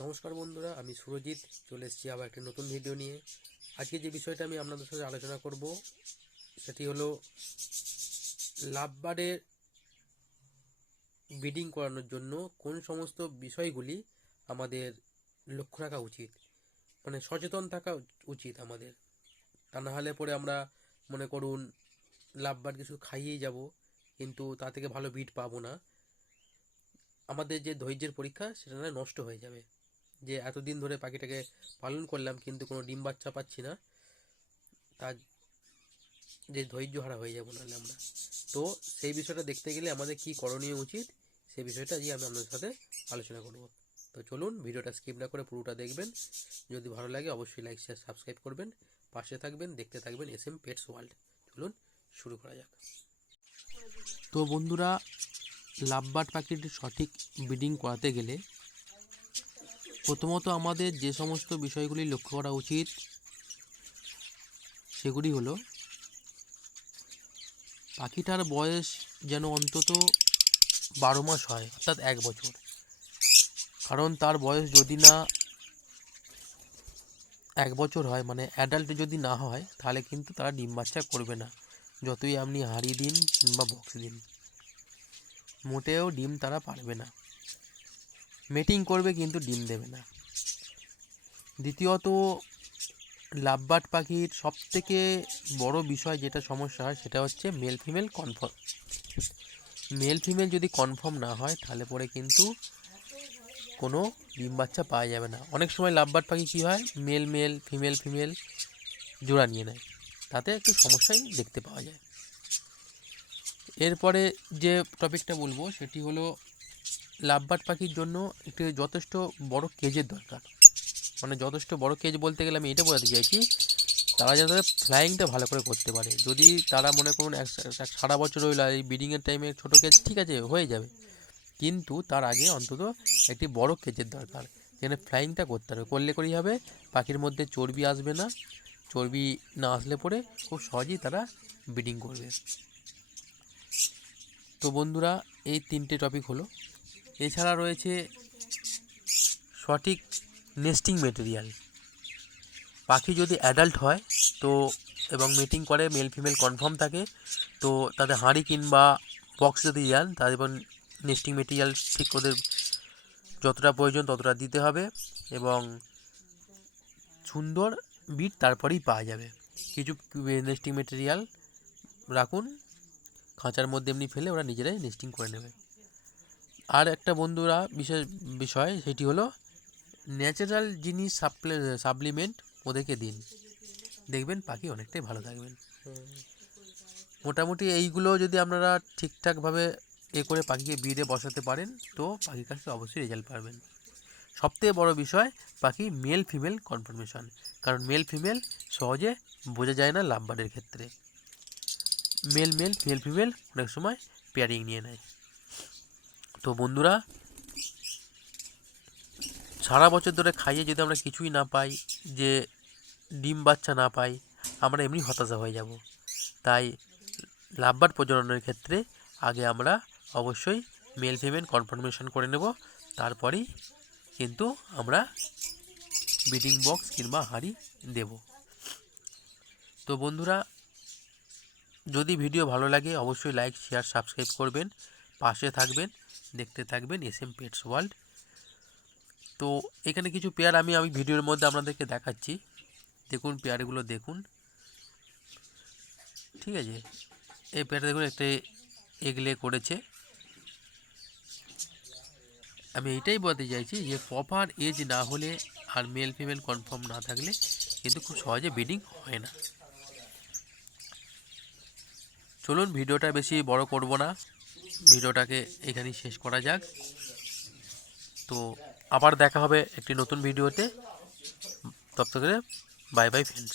নমস্কার বন্ধুরা, আমি সুরজিৎ চলে এসেছি আবার একটা নতুন ভিডিও নিয়ে। আজকে যে বিষয়টা আমি আপনাদের সাথে আলোচনা করব সেটি হলো লাভবার্ডের ব্রিডিং করানোর জন্য কোন সমস্ত বিষয়গুলি আমাদের লক্ষ্য রাখা উচিত, মানে সচেতন থাকা উচিত আমাদের। তা না হলে পরে আমরা মনে করুন লাভবার্ডকে শুধু খাইয়েই যাব, কিন্তু তা থেকে ভালো ব্রিড পাবো না। আমাদের যে ধৈর্যের পরীক্ষা সেটা না নষ্ট হয়ে যাবে। যে এতদিন ধরে পাখিটাকে পালন করলাম কিন্তু কোনো ডিম বাচ্চা পাচ্ছি না, তার যে ধৈর্য হারা হয়ে যাবো নাহলে আমরা। তো সেই বিষয়টা দেখতে গেলে আমাদের কি করণীয় উচিত, সেই বিষয়টা আজকে আমি আপনাদের সাথে আলোচনা করব। তো চলুন ভিডিওটা স্কিপ না করে পুরোটা দেখবেন। যদি ভালো লাগে অবশ্যই লাইক শেয়ার সাবস্ক্রাইব করবেন, পাশে থাকবেন, দেখতে থাকবেন SM পেটস ওয়ার্ল্ড। চলুন শুরু করা যাক। তো বন্ধুরা, লাভবার্ড পাখির সঠিক ব্রিডিং করাতে গেলে প্রথমত আমাদের যে সমস্ত বিষয়গুলি লক্ষ্য করা উচিত সেগুলি হলো পাখিটার বয়স যেন অন্তত 12 মাস হয়, অর্থাৎ 1 বছর। কারণ তার বয়স যদি না 1 বছর হয়, মানে অ্যাডাল্ট যদি না হয়, তাহলে কিন্তু তারা ডিম বাচ্চা করবে না। যতই আপনি হাঁড়ি দিন কিংবা বক্স দিন, মোটেও ডিম তারা পারবে না। মেটিং করবে কিন্তু ডিম দেবে না। দ্বিতীয়ত, লাভবার্ড পাখির সবথেকে বড় বিষয় যেটা সমস্যা হয় সেটা হচ্ছে male female confirm. Male female যদি কনফার্ম না হয় তাহলে পরে কিন্তু কোনো ডিম বাচ্চা পাওয়া যাবে না। অনেক সময় লাভবার্ড পাখি কী হয়, মেল মেল ফিমেল ফিমেল জোড়া নিয়ে নেয়, তাতে একটু সমস্যাই দেখতে পাওয়া যায়। এরপরে যে টপিকটা বলবো সেটি হলো লাভবার্ড পাখির জন্য একটি যথেষ্ট বড় কেজের দরকার। মানে যথেষ্ট বড় কেজ বলতে গেলে আমি এটা বোঝাতে চাইছি, তারা যাতে ফ্লাইংটা ভালো করে করতে পারে। যদি তারা মনে করুন সারা বছর হইলো এই ব্রিডিংয়ের টাইমে ছোটো কেজ ঠিক আছে হয়ে যাবে, কিন্তু তার আগে অন্তত একটি বড় কেজের দরকার, যেখানে ফ্লাইংটা করতে হবে। করলে করেই হবে, পাখির মধ্যে চর্বি আসবে না। চর্বি না আসলে পরে খুব সহজেই তারা ব্রিডিং করবে। তো বন্ধুরা, এই 3টে টপিক হলো। এছাড়া রয়েছে সঠিক নেস্টিং মেটেরিয়াল। পাখি যদি অ্যাডাল্ট হয় তো এবং মিটিং করে, মেল ফিমেল কনফার্ম থাকে, তো তাদের হাঁড়ি কিংবা বক্স যদি যান, তাদের নেস্টিং মেটেরিয়াল ঠিক ওদের যতটা প্রয়োজন ততটা দিতে হবে, এবং সুন্দর বিট তারপরেই পাওয়া যাবে। কিছু নেস্টিং মেটেরিয়াল রাখুন খাঁচার মধ্যে, এমনি ফেলে ওরা নিজেরাই নেস্টিং করে নেবে। আর একটা বন্ধুরা বিশেষ বিষয় সেটি হলো ন্যাচারাল জিনিস সাপ্লিমেন্ট ওদেরকে দিন, দেখবেন পাখি অনেকটাই ভালো থাকবেন। মোটামুটি এইগুলো যদি আপনারা ঠিকঠাকভাবে করে পাখিকে ব্রিডে বসাতে পারেন তো পাখির কাছে অবশ্যই রেজাল্ট পাবেন। সবথেকে বড় বিষয় পাখি মেল ফিমেল কনফার্মেশন, কারণ মেল ফিমেল সহজে বোঝা যায় না লাভবার্ডের ক্ষেত্রে। মেল মেল ফিমেল ফিমেল অনেক সময় পেয়ারিং নিয়ে নেয়। তো বন্ধুরা, সারা বছর ধরে খাইয়ে যদি আমরা কিছুই না পাই, যে ডিম বাচ্চা না পাই, আমরা এমনি হতাশা হয়ে যাব। তাই লাভবার্ড প্রজননের ক্ষেত্রে আগে আমরা অবশ্যই মেল ফিমেল কনফার্মেশন করে নেব, তারপরেই কিন্তু আমরা ব্রিডিং বক্স কিংবা হাঁড়ি দেব। তো বন্ধুরা, যদি ভিডিও ভালো লাগে অবশ্যই লাইক শেয়ার সাবস্ক্রাইব করবেন, পাশে থাকবেন, দেখতে থাকবেন SM পেটস ওয়ার্ল্ড। তো এখানে কিছু পেয়ার আমি ভিডিওর মধ্যে আপনাদেরকে দেখাচ্ছি, দেখুন পেয়ারগুলো দেখুন, ঠিক আছে। এই পেয়ারটা দেখুন একটা এগলে করেছে। আমি এইটাই বলতে চাইছি যে প্রপার এজ না হলে আর মেল ফিমেল কনফার্ম না থাকলে কিন্তু খুব সহজে ব্রিডিং হয় না। চলুন ভিডিওটা বেশি বড় করব না, ভিডিওটাকে এখানেই শেষ করা যাক। তো আবার দেখা হবে একটি নতুন ভিডিওতে, ততক্ষণে বাই বাই ফ্রেন্ডস।